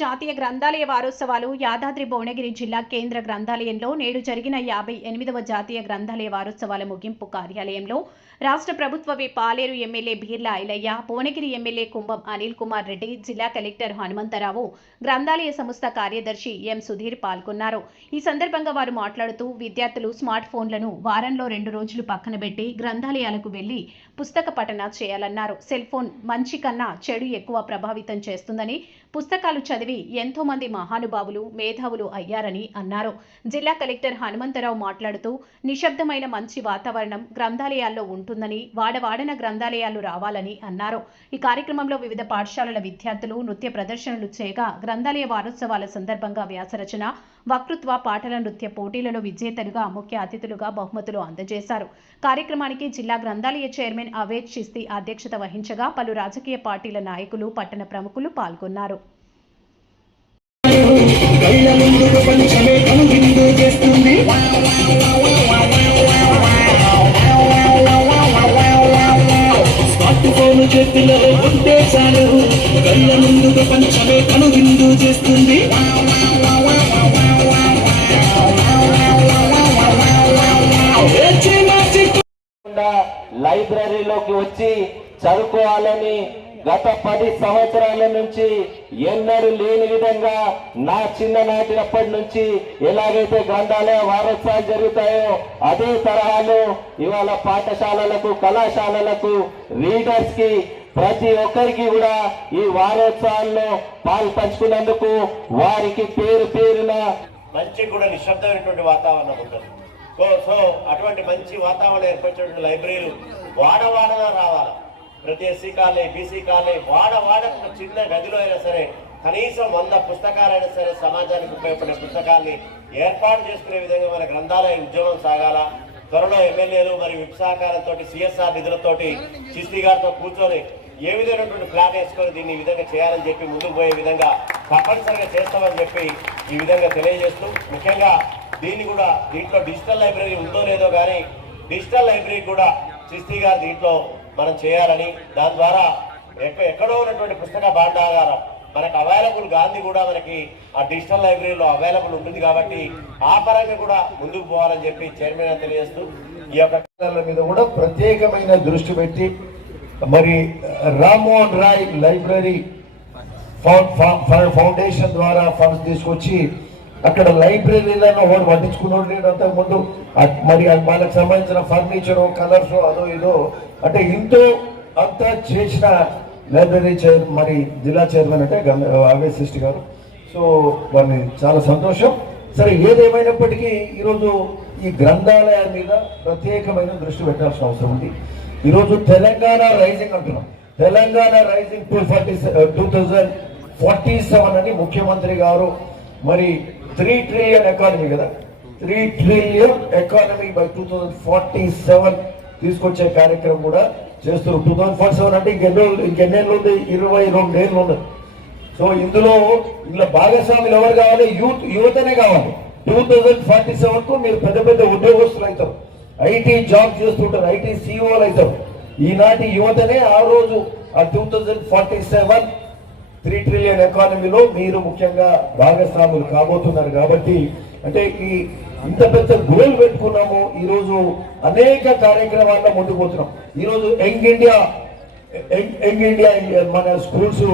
జాతీయ గ్రంథాలయ వారోత్సవాలు యాదాద్రి భువనగిరి జిల్లా కేంద్ర గ్రంథాలయంలో నేడు జరిగిన 58వ జాతీయ గ్రంథాలయ వారోత్సవాల ముగింపు కార్యాలయంలో రాష్ట్ర ప్రభుత్వ విప్ పాలేరు ఎమ్మెల్యే బీర్లా ఐలయ్య, భువనగిరి ఎమ్మెల్యే కుంభం అనిల్ కుమార్ రెడ్డి, జిల్లా కలెక్టర్ హనుమంతరావు, గ్రంథాలయ సంస్థ కార్యదర్శి ఎం సుధీర్ పాల్గొన్నారు. ఈ సందర్భంగా వారు మాట్లాడుతూ విద్యార్థులు స్మార్ట్ ఫోన్లను వారంలో 2 రోజులు పక్కన పెట్టి గ్రంథాలయాలకు వెళ్లి పుస్తక పఠన చేయాలన్నారు. సెల్ ఫోన్ మంచి కన్నా చెడు ఎక్కువ ప్రభావితం చేస్తుందని, పుస్తకాలు చదివి ఎంతో మంది మహానుభావులు మేధావులు అయ్యారని అన్నారు. జిల్లా కలెక్టర్ హనుమంతరావు మాట్లాడుతూ నిశ్శబ్దమైన మంచి వాతావరణం గ్రంథాలయాల్లో ఉంటుందని, వాడవాడన గ్రంథాలయాలు రావాలని అన్నారు. ఈ కార్యక్రమంలో వివిధ పాఠశాలల విద్యార్థులు నృత్య ప్రదర్శనలు చేయగా గ్రంథాలయ వారోత్సవాల సందర్భంగా వ్యాసరచన, వక్తృత్వ, పాటల నృత్య పోటీలలో విజేతలుగా ముఖ్య అతిథులుగా బహుమతులు అందజేశారు. కార్యక్రమానికి జిల్లా గ్రంథాలయ చైర్మన్ అవేద్ చిస్తి అధ్యక్షత వహించగా పలు రాజకీయ పార్టీల నాయకులు, పట్టణ ప్రముఖులు పాల్గొన్నారు. చేతిలో ఉంటే చాలు, కళ్ళ ముందు ప్రపంచమే కనువిందు చేస్తుంది. లైబ్రరీలోకి వచ్చి చదువుకోవాలని గత 10 సంవత్సరాల నుంచి ఎన్నడూ లేని విధంగా నా చిన్ననాటినప్పటి నుంచి ఎలాగైతే గ్రంథాలయ వారోత్సవాలు జరుగుతాయో అదే తరహాలో ఇవాళ పాఠశాలలకు, కళాశాలలకు, రీడర్స్ కి ప్రతి ఒక్కరికి కూడా ఈ వారోత్సవాల్లో పాలు పంచుకున్నందుకు వారికి పేరు పేరున మంచి కూడా నిశ్శబ్దమైనటువంటి వాతావరణం ఉంటుంది. సో అటువంటి మంచి వాతావరణం ఏర్పరిచినటువంటి లైబ్రరీలు వాడవాడగా రావాలి. ప్రతి ఎస్సీ కాలనీ, బీసీ కాలనీ, వాడ చిన్న గదిలో అయినా సరే కనీసం 100 పుస్తకాలైనా సరే సమాజానికి ఉపయోగపడే పుస్తకాల్ని ఏర్పాటు చేసుకునే విధంగా మన గ్రంథాలయ ఉద్యమం సాగాల. త్వరలో ఎమ్మెల్యేలు మరియు విప్ సహకారంతో, సిఎస్ఆర్ నిధులతోటి చిస్తి గారితో కూర్చొని ఏ విధమైనటువంటి ప్లాన్ వేసుకొని దీన్ని ఈ విధంగా చేయాలని చెప్పి ముందుకు పోయే విధంగా తప్పనిసరిగా చేస్తామని చెప్పి ఈ విధంగా తెలియజేస్తూ, ముఖ్యంగా దీంట్లో డిజిటల్ లైబ్రరీ ఉందో లేదో కానీ డిజిటల్ లైబ్రరీ కూడా చిస్తి గారు దీంట్లో మనం చేయాలని, దాని ద్వారా ఎక్కడో ఉన్నటువంటి పుస్తక భాండాగారం మనకు అవైలబుల్ గాంధీ కూడా మనకి ఆ డిజిటల్ లైబ్రరీలో అవైలబుల్ ఉంటుంది కాబట్టి ఆ పరంగా కూడా ముందుకు పోవాలని చెప్పి చైర్మన్ తెలియజేస్తూ ఈ యొక్క మీద కూడా ప్రత్యేకమైన దృష్టి పెట్టి మరి రామ్మోహన్ రాయ్ లైబ్రరీ ఫౌండేషన్ ద్వారా ఫండ్స్ తీసుకొచ్చి అక్కడ లైబ్రరీలను ఒకటి పట్టించుకున్నాడు నేను అంతకుముందు. మరి వాళ్ళకి సంబంధించిన ఫర్నిచర్, కలర్స్, అదో ఇదో అంటే ఇంతో అంతా చేసిన లైబ్రరీ మరి జిల్లా చైర్మన్ అంటే అవేద్ చిస్తి గారు. సో వారిని చాలా సంతోషం. సరే, ఏదేమైనప్పటికీ ఈరోజు ఈ గ్రంథాలయాల మీద ప్రత్యేకమైన దృష్టి పెట్టాల్సిన అవసరం ఉంది. ఈరోజు తెలంగాణ రైజింగ్ అంటున్నాం. తెలంగాణ రైజింగ్ 2047 అని ముఖ్యమంత్రి గారు మరి 3 ట్రిలియన్ ఎకానమీ కదా, 3 ట్రిలియన్ ఎకానమీ బై 2047 తీసుకొచ్చే కార్యక్రమం కూడా చేస్తారు. 2047 అంటే ఇంకెన్నేళ్ళు ఉంది? 22 ఏళ్ళు ఉంది. సో ఇందులో భాగస్వాములు ఎవరు కావాలి? యువతనే కావాలి. 2047కు మీరు పెద్ద పెద్ద ఉద్యోగస్తులు అవుతారు, ఐటీ జాబ్ చేస్తుంటారు, ఐటీ సిఇఓలు అవుతారు. ఈనాటి యువతనే ఆ రోజు ఆ 2047 3 ట్రిలియన్ ఎకానమీలో మీరు ముఖ్యంగా భాగస్వాములు కాబోతున్నారు. కాబట్టి అంటే ఇంత పెద్ద గోల్ పెట్టుకున్నాము. ఈరోజు అనేక కార్యక్రమాల్లో ముందుకు పోతున్నాం. ఈరోజు యంగ్ ఇండియా మన స్కూల్స్,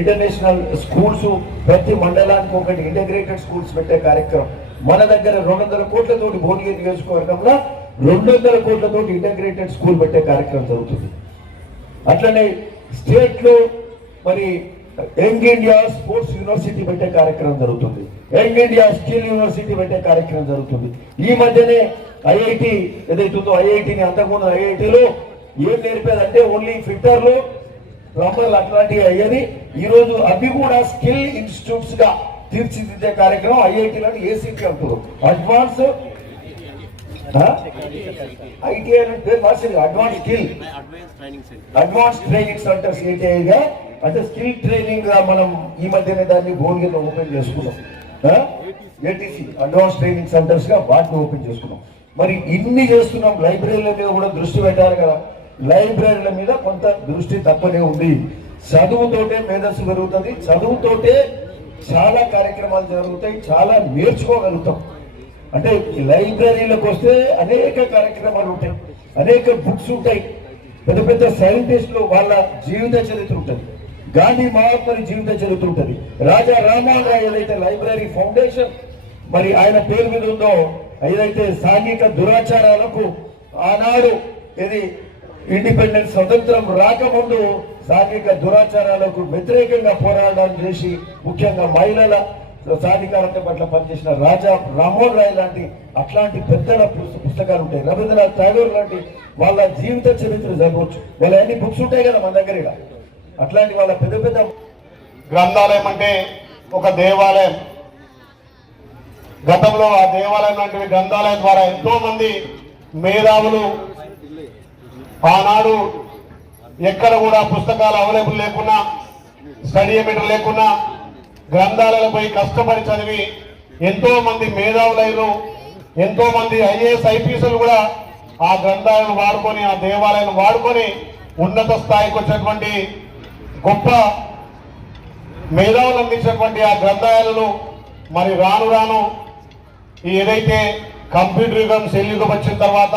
ఇంటర్నేషనల్ స్కూల్స్, ప్రతి మండలానికి ఒకటి ఇంటిగ్రేటెడ్ స్కూల్స్ పెట్టే కార్యక్రమం. మన దగ్గర 200 కోట్లతోటి భువనగిరి నియోజకవర్గంలో 200 కోట్లతోటి ఇంటిగ్రేటెడ్ స్కూల్ పెట్టే కార్యక్రమం జరుగుతుంది. అట్లనే స్టేట్ లో మరి యంగ్ ఇండియా స్పోర్ట్స్ యూనివర్సిటీ పెట్టే కార్యక్రమం జరుగుతుంది. యంగ్ ఇండియా స్కిల్ యూనివర్సిటీ పెట్టే కార్యక్రమం జరుగుతుంది. ఈ మధ్యనే ఐఐటి ఏదైతుందో, ఐఐటిని అంతకుముందు ఐఐటిలో ఏం నేర్పేదంటే ఓన్లీ ఫిట్టర్లు, ప్లంబర్లు అట్లాంటివి అయ్యేది. ఈరోజు అవి కూడా స్కిల్ ఇన్స్టిట్యూట్స్ గా తీర్చిదిద్దే కార్యక్రమం ఐఐటీలో ఏసీటీ అంటారు. Advance ITI advance training centres ఏటీఐగా, అంటే స్కిల్ ట్రైనింగ్ గా మనం ఈ మధ్యనే దాన్ని భువనగిరిలో ఓపెన్ చేసుకున్నాం. ఏటీసీ అడ్వాన్స్ ట్రైనింగ్ సెంటర్స్ గా వాటిని ఓపెన్ చేసుకున్నాం. మరి ఇన్ని చేస్తున్నాం. లైబ్రరీల మీద కూడా దృష్టి పెట్టాలి కదా. లైబ్రరీల మీద కొంత దృష్టి తప్పనే ఉంది. చదువుతోటే మేధస్సు పెరుగుతుంది, చదువుతోటే చాలా కార్యక్రమాలు జరుగుతాయి, చాలా నేర్చుకోగలుగుతాం. అంటే లైబ్రరీలకు వస్తే అనేక కార్యక్రమాలు ఉంటాయి, అనేక బుక్స్ ఉంటాయి, పెద్ద పెద్ద సైంటిస్టులు వాళ్ళ జీవిత చరిత్ర ఉంటుంది, గాంధీ మహాత్ముని జీవిత చరిత్ర ఉంటుంది. రాజా రామ్మోహన్ రాయ్ ఏదైతే లైబ్రరీ ఫౌండేషన్ మరి ఆయన పేరు మీద ఉందో, ఏదైతే సాంఘిక దురాచారాలకు ఆనాడు ఇది ఇండిపెండెన్స్ స్వతంత్రం రాకముందు సాంఘిక దురాచారాలకు వ్యతిరేకంగా పోరాటం చేసి ముఖ్యంగా మహిళల సాధికారత పట్ల పనిచేసిన రాజా రామ్మోహన్ రాయ్ లాంటి అట్లాంటి పెద్దల పుస్తకాలు ఉంటాయి. రవీంద్రనాథ్ ఠాగూర్ లాంటి వాళ్ళ జీవిత చరిత్ర చదవచ్చు. వాళ్ళ అన్ని బుక్స్ ఉంటాయి కదా మన దగ్గర. అట్లాంటి వాళ్ళ పెద్ద పెద్ద గ్రంథాలయం అంటే ఒక దేవాలయం. గతంలో ఆ దేవాలయం లాంటి గ్రంథాలయం ద్వారా ఎంతో మంది మేధావులు ఆనాడు ఎక్కడ కూడా పుస్తకాలు అవైలబుల్ లేకున్నా, స్టడీ మెటీరియల్ లేకున్నా గ్రంథాలయాలపై కష్టపడి చదివి ఎంతో మంది మేధావులైన, ఎంతో మంది ఐఏఎస్ ఐపీఎస్లు కూడా ఆ గ్రంథాలను వాడుకొని, ఆ దేవాలయాలను వాడుకొని ఉన్నత స్థాయికి వచ్చినటువంటి గొప్ప మేధావులు అందించినటువంటి ఆ గ్రంథాలయాలను మరి రాను రాను ఏదైతే కంప్యూటర్ యుగం, సెల్ యుగం వచ్చిన తర్వాత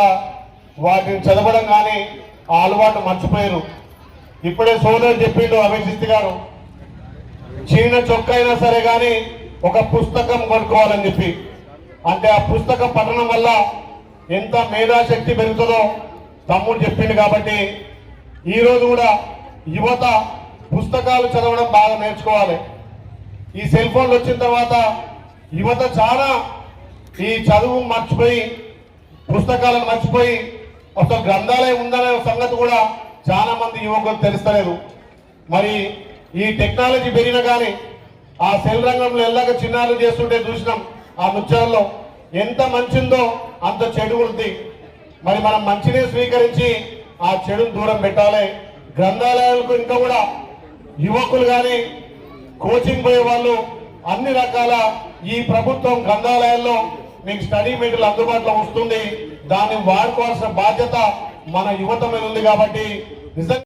వాటిని చదవడం కానీ ఆ అలవాటు మర్చిపోయారు. ఇప్పుడే సోదరు చెప్పిండు అభిజిత్ గారు, చిన్న చొక్క అయినా సరే కానీ ఒక పుస్తకం కొనుక్కోవాలని చెప్పి. అంటే ఆ పుస్తకం పఠనం వల్ల ఎంత మేధాశక్తి పెరుగుతుందో తమ్ముడు చెప్పిండు. కాబట్టి ఈరోజు కూడా యువత పుస్తకాలు చదవడం బాగా నేర్చుకోవాలి. ఈ సెల్ ఫోన్లు వచ్చిన తర్వాత యువత చాలా ఈ చదువు మర్చిపోయి, పుస్తకాలను మర్చిపోయి అసలు గ్రంథాలయం ఉందనే సంగతి కూడా చాలా మంది యువకులు తెలుస్తలేదు. మరి ఈ టెక్నాలజీ పెరిగిన కానీ ఆ సెల్ రంగంలో ఎలాగ చిన్నారులు చేస్తుంటే చూసినాం. ఆ ముత్యాల్లో ఎంత మంచిందో అంత చెడు ఉంది. మరి మనం మంచినే స్వీకరించి ఆ చెడును దూరం పెట్టాలి. గ్రంథాలయాలకు ఇంకా కూడా యువకులు కానీ కోచింగ్ పోయే వాళ్ళు అన్ని రకాల ఈ ప్రభుత్వం గ్రంథాలయాల్లో మీకు స్టడీ మెటీరియల్ అందుబాటులో వస్తుంది. దాన్ని వాడుకోవాల్సిన బాధ్యత మన యువత మీద ఉంది. కాబట్టి నిజంగా